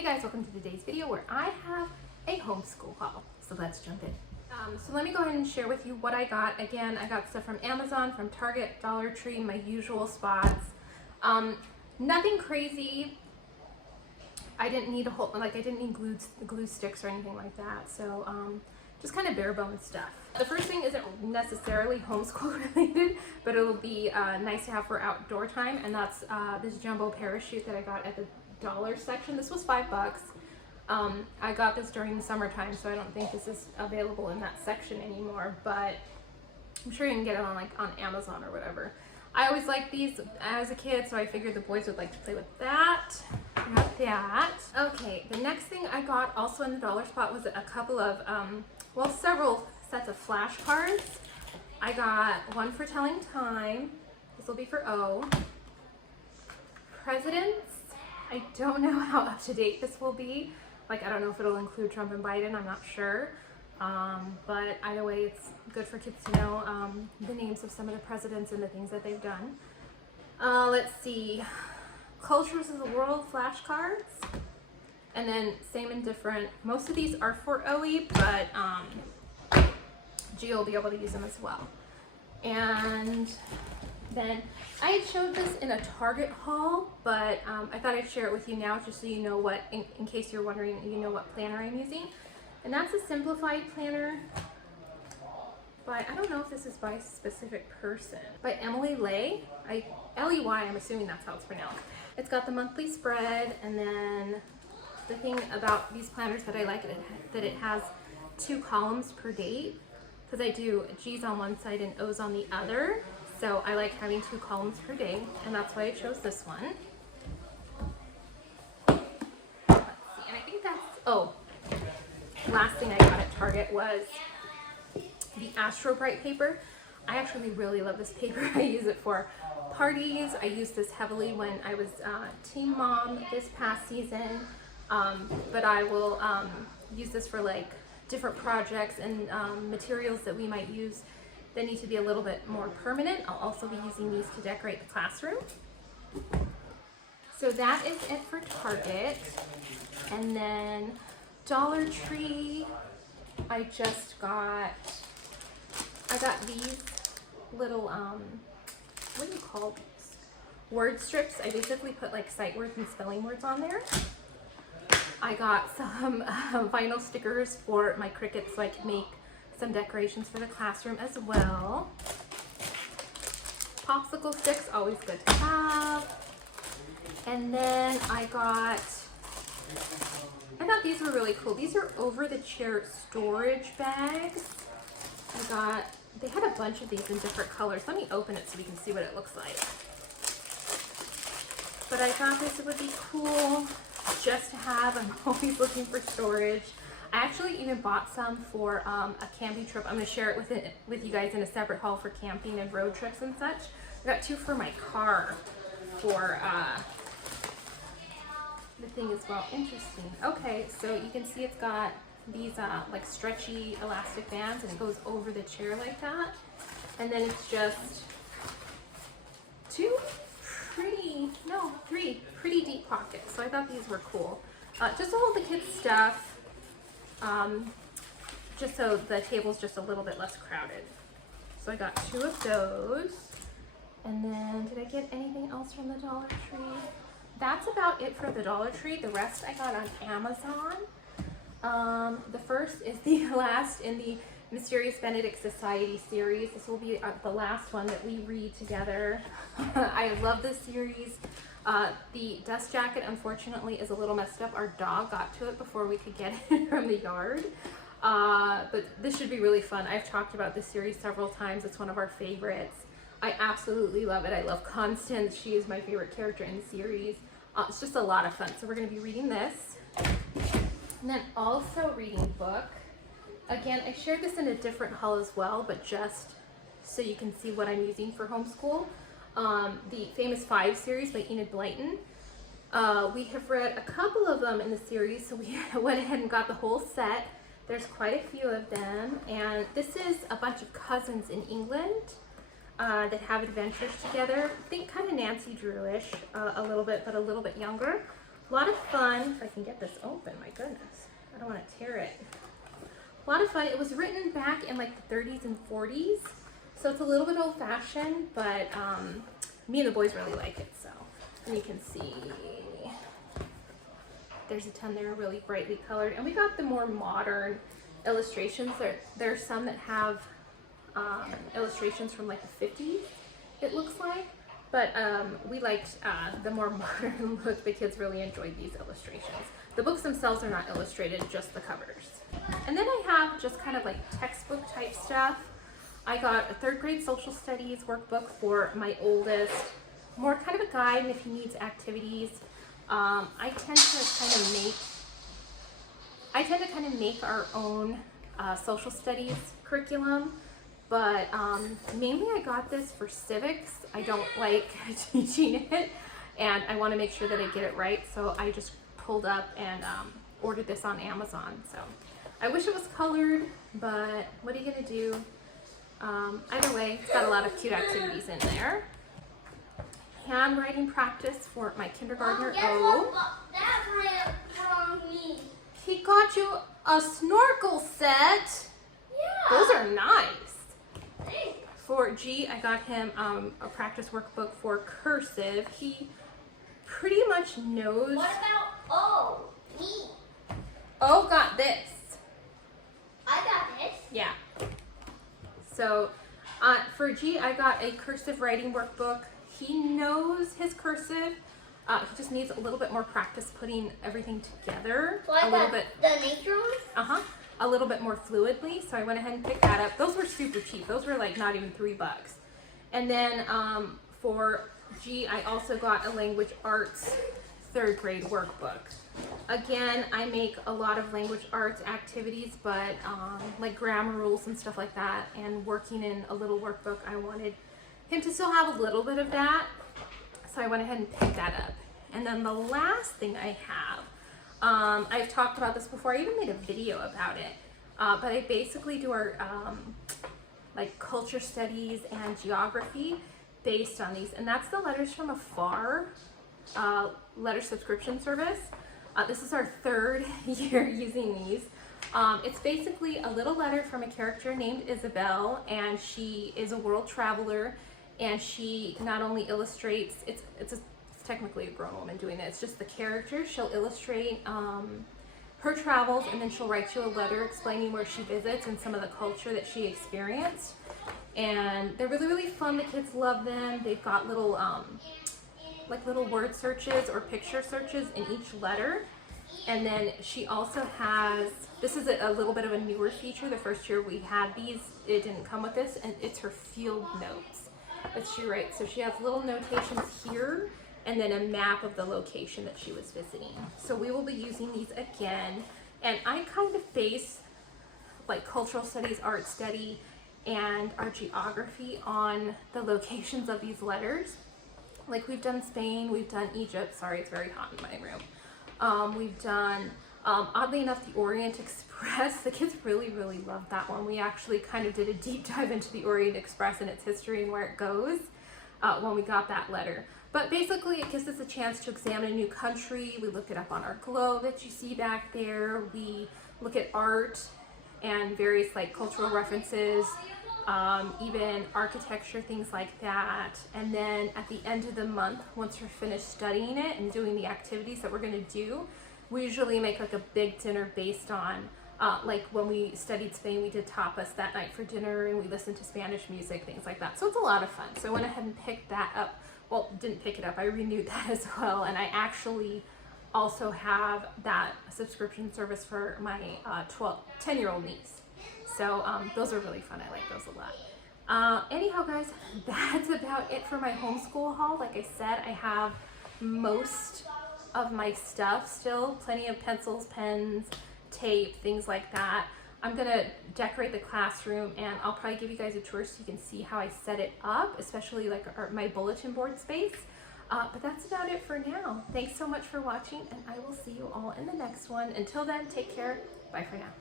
Hey guys, welcome to today's video where I have a homeschool haul. So let's jump in. So let me go ahead and share with you what I got. Again, I got stuff from Amazon, from Target, Dollar Tree, my usual spots. Nothing crazy. I didn't need I didn't need glue sticks or anything like that. So just kind of bare bones stuff. The first thing isn't necessarily homeschool related, but it'll be nice to have for outdoor time, and that's this jumbo parachute that I got at the dollar section. This was $5. I got this during the summertime, so I don't think this is available in that section anymore, but I'm sure you can get it on Amazon or whatever. I always liked these as a kid, so I figured the boys would like to play with that. Got that. Okay, the next thing I got also in the dollar spot was a couple of, several sets of flashcards. I got one for telling time. This will be for O. Presidents. I don't know how up to date this will be. I don't know if it'll include Trump and Biden, I'm not sure. But either way, it's good for kids to know the names of some of the presidents and the things that they've done. Let's see. Cultures of the World flashcards. And then same and different. Most of these are for OE, but Gio will be able to use them as well. And then I had showed this in a Target haul, but I thought I'd share it with you now just so you know what, in case you're wondering, you know what planner I'm using. And that's a simplified planner by, I don't know if this is by a specific person, by Emily Ley. L-E-Y, I'm assuming that's how it's pronounced. It's got the monthly spread, and then the thing about these planners that I like that it has 2 columns per date, because I do G's on one side and O's on the other. So I like having 2 columns per day, and that's why I chose this one. Let's see, and I think that's, last thing I got at Target was the Astro Bright paper. I actually really love this paper. I use it for parties. I used this heavily when I was teen mom this past season, but I will use this for different projects and materials that we might use that need to be a little bit more permanent. I'll also be using these to decorate the classroom. So that is it for Target. And then Dollar Tree, I got these little, what do you call these? Word strips. I basically put sight words and spelling words on there. I got some vinyl stickers for my Cricut so I could make some decorations for the classroom as well. Popsicle sticks, always good to have. And then I thought these were really cool. These are over the chair storage bags. They had a bunch of these in different colors. Let me open it so we can see what it looks like. But I thought this would be cool just to have. I'm always looking for storage. I actually even bought some for a camping trip. I'm going to share it with you guys in a separate haul for camping and road trips and such. I got 2 for my car for the thing as well. Interesting. Okay, so you can see it's got these stretchy elastic bands, and it goes over the chair like that. And then it's just 3 pretty deep pockets. So I thought these were cool. Just to hold the kids' stuff. Just so the table's just a little bit less crowded. So I got 2 of those. And then, did I get anything else from the Dollar Tree? That's about it for the Dollar Tree. The rest I got on Amazon. The first is the last in the Mysterious Benedict Society series. This will be the last one that we read together. I love this series. The dust jacket, unfortunately, is a little messed up. Our dog got to it before we could get it from the yard. But this should be really fun. I've talked about this series several times. It's one of our favorites. I absolutely love it. I love Constance. She is my favorite character in the series. It's just a lot of fun. So we're going to be reading this. And then also reading book. Again, I shared this in a different haul as well, but just so you can see what I'm using for homeschool. The Famous 5 series by Enid Blyton. We have read a couple of them in the series, so we went ahead and got the whole set. There's quite a few of them, and this is a bunch of cousins in England that have adventures together. I think kind of Nancy Drew-ish a little bit, but a little bit younger. A lot of fun. If I can get this open, my goodness. I don't want to tear it. A lot of fun. It was written back in like the 30s and 40s. So it's a little bit old fashioned, but me and the boys really like it. So, and you can see there's a ton there, really brightly colored. And we got the more modern illustrations. There are some that have illustrations from like the 50s, it looks like. But we liked the more modern look. The kids really enjoyed these illustrations. The books themselves are not illustrated, just the covers. And then I have just kind of like textbook type stuff. I got a 3rd grade social studies workbook for my oldest. More kind of a guide if he needs activities. I tend to kind of make our own social studies curriculum, but mainly I got this for civics. I don't like teaching it, and I want to make sure that I get it right, so I just pulled up and ordered this on Amazon. So I wish it was colored, but what are you gonna do? Either way, it's got a lot of cute activities in there. Handwriting practice for my kindergartner. That from me. He got you a snorkel set. Yeah. Those are nice. Thanks. For G, I got him a practice workbook for cursive. He pretty much knows. What about O? Me. O got this. I got this. Yeah. So for G, I got a cursive writing workbook. He knows his cursive. He just needs a little bit more practice putting everything together. So I a little got bit. the nature ones? A little bit more fluidly. So I went ahead and picked that up. Those were super cheap. Those were like not even $3. And then for G, I also got a language arts 3rd grade workbook. Again, I make a lot of language arts activities, but like grammar rules and stuff like that, and working in a little workbook, I wanted him to still have a little bit of that. So I went ahead and picked that up. And then the last thing I have, I've talked about this before, I even made a video about it, but I basically do our like culture studies and geography based on these, and that's the letters from Afar letter subscription service. This is our 3rd year using these. It's basically a little letter from a character named Isabel, and she is a world traveler, and she not only illustrates, it's technically a grown woman doing it, it's just the character. She'll illustrate her travels, and then she'll write you a letter explaining where she visits and some of the culture that she experienced. And they're really, really fun. The kids love them. They've got little like little word searches or picture searches in each letter. And then she also has, this is a little bit of a newer feature. The first year we had these, it didn't come with this, and it's her field notes that she writes. So she has little notations here, and then a map of the location that she was visiting. So we will be using these again. And I kind of base like cultural studies, art study, and our geography on the locations of these letters. Like we've done Spain, we've done Egypt. Sorry, it's very hot in my room. We've done, oddly enough, the Orient Express. The kids really, really loved that one. We actually kind of did a deep dive into the Orient Express and its history and where it goes when we got that letter. But basically, it gives us a chance to examine a new country. We look it up on our globe that you see back there. We look at art and various like cultural references, even architecture, things like that. And then at the end of the month, once we're finished studying it and doing the activities that we're going to do, we usually make like a big dinner based on like when we studied Spain, we did tapas that night for dinner, and we listened to Spanish music, things like that. So it's a lot of fun. So I went ahead and picked that up. Well, didn't pick it up, I renewed that as well. And I actually also have that subscription service for my 10-year-old niece. So those are really fun. I like those a lot. Anyhow, guys, that's about it for my homeschool haul. Like I said, I have most of my stuff still. Plenty of pencils, pens, tape, things like that. I'm gonna decorate the classroom, and I'll probably give you guys a tour so you can see how I set it up, especially like my bulletin board space. But that's about it for now. Thanks so much for watching, and I will see you all in the next one. Until then, take care. Bye for now.